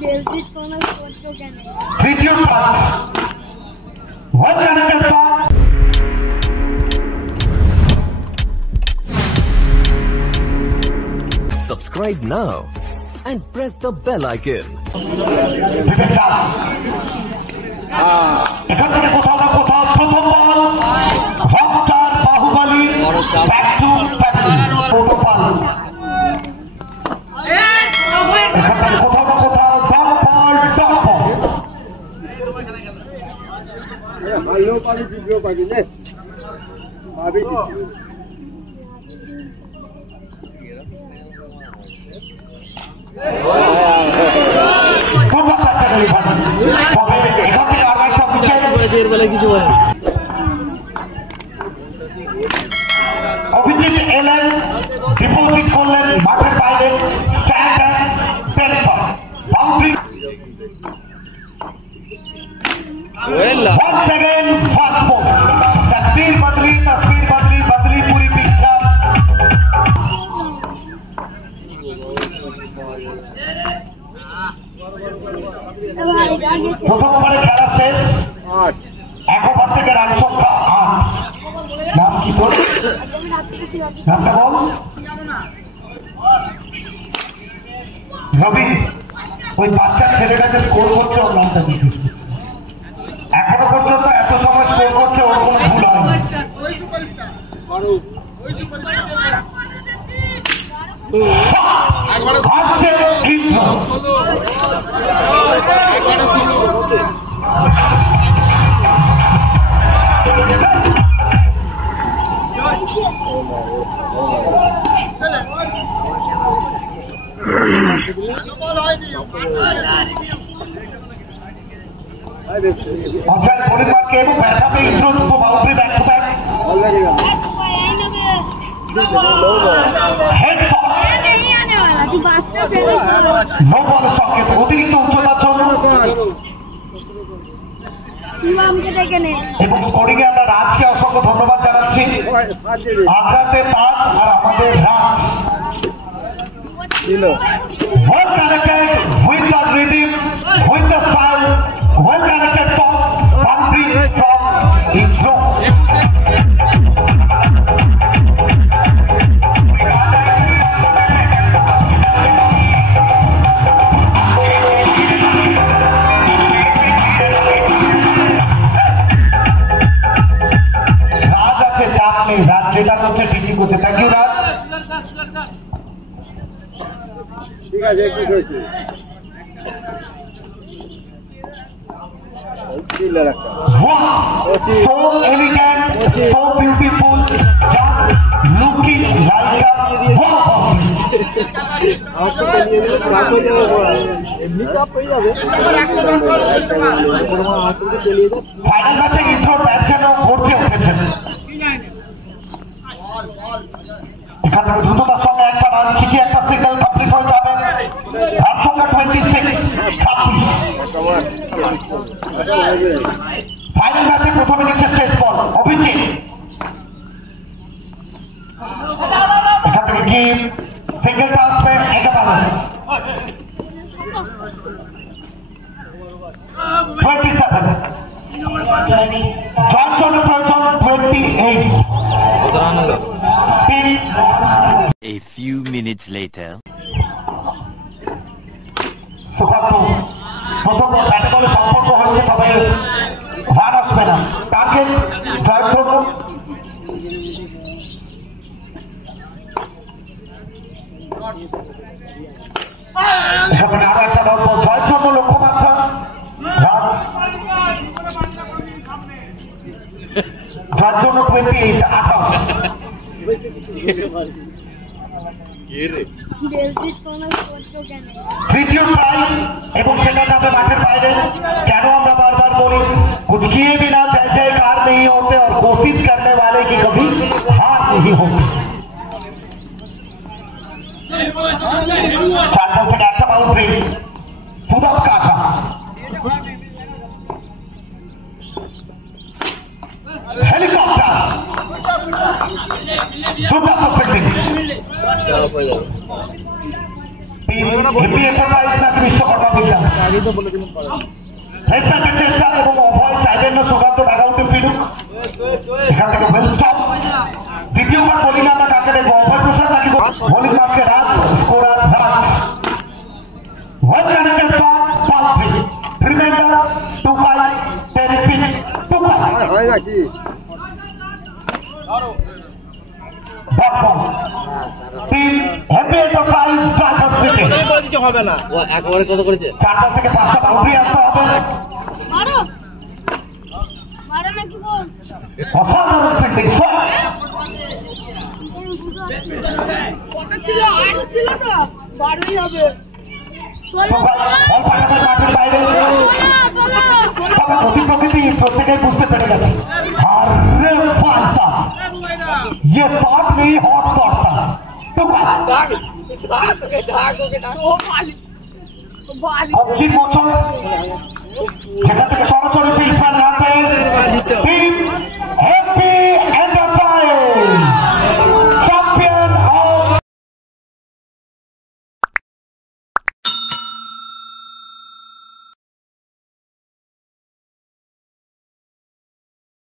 Video pass. Well connected song. Subscribe now and press the bell icon. এখান থেকে কোথাও না কোথাও প্রথম বল rockstar Baahubali back to protocol এখান থেকে কোথাও না কোথাও ডম্পল ভালো পানি ভিডিও পাবি নে ভাবি অভিজিৎ এলেন ডিপোজিট করলেন মাঠের বাইরে boundary once again first ball तस्वीर बदली बदली पूरी पिक्चर প্রথম ওভারে খেলা শেষ 1 ওভার থেকে রান সংখ্যা 8 নাম কি তোর নামটা বল রবি ওই বাচ্চা ছেলেটাকে স্কোর করছে ওর নামটা কি এখনো পর্যন্ত এত সময় স্কোর করছে ওর কোনো ভুল হয়নি অঞ্চল পরিবারকে এবং ব্যাটাতে ইন্দ্র দুটো boundary back to back no ball সংকেত অতিরিক্ত উচ্চতার জন্য এবং স্কোরিংয়ে আমরা রাজকে অসংখ্য ধন্যবাদ জানাচ্ছি আগ্রাতে তাজ আর আমাদের রাজ well connected with the rhythm with the style well connected from country from Indro রাজ আছে চাপ নেই রাজ যেটা করছে ঠিকই করছে থ্যাংক ইউ রাজ ঠিক আছে কি হয়েছে so elegant so beautiful just looking like a wow final ম্যাচে ইন্দ্র ব্যাট যেন গড়তে উঠেছেন এখান থেকে দ্রুততার সঙ্গে একটা রান ঠিকই একটা সিঙ্গেল কমপ্লিট হয়ে যাবে রান সংখ্যা 26 ফাইনাল ম্যাচে প্রথম ইনিংসের শেষ বল অভিজিৎ এখান থেকে কি সিঙ্গেলটা আসবে একেবারে 27 জয়ের জন্য প্রয়োজন 28 A few minutes later. প্রথম ব্যাটে বলে সম্পর্ক হয়েছে তবে রান আসবে না টার্গেট জয়ের জন্য এখানে আরো একটা গল্প জয়ের জন্য লক্ষ্যমাত্রা রাজ জয়ের জন্য 28 তৃতীয় ট্রাই এবং সেটা যাবে মাঠের বাইরে কেন আমরা बार-बार बोली कुछ किए बिना जय जयकार नहीं होते और कोशिश करने वाले की कभी हार नहीं होती चार बॉल থেকে একটা বাউন্ডারি সুদব কাকা হেলিকপ্টার দুর্দান্ত ফিল্ডিং হেপি এন্টারপ্রাইজ নাকি বিশ্বকর্মা বিজ্ঞান হেডব্যাকের চেষ্টা এবং অভয় চাইবেন না সুকান্ত ডাগাউটে ফিরুক এখান থেকে ওয়েল স্টপ দ্বিতীয়বার বলি না আমরা কাকে দেখবো অভয় প্রসাদ নাকি বোলিং মাঠকে রাজ স্কোরার রাজ ওয়েল কানেক্টেড শট পাল্টে রিমেন্ডার 2-5 টেরিফিক 2-5 হয় নাকি বটবল তিন হ্যাপি এন্টারপ্রাইজ ড্রাইভার থেকে কিছু হবে না ও একবারে কত করেছে 4টা থেকে 5টা বাউন্ডারি আসতে হবে মারো মারো নাকি বল অসাধারণ ফিল্ডিং শট কত ছিল 8 ছিল তো 12ই হবে বল পাঠাবে মাঠের বাইরে তবে অতি প্রকৃতি প্রত্যেকেই বুঝতে পেরে গেছে আর রে ফালতা ये शॉट नहीं हॉट शॉट था तो অক্ষির মোচন যেখান থেকে সরাসরি পিছন হাতে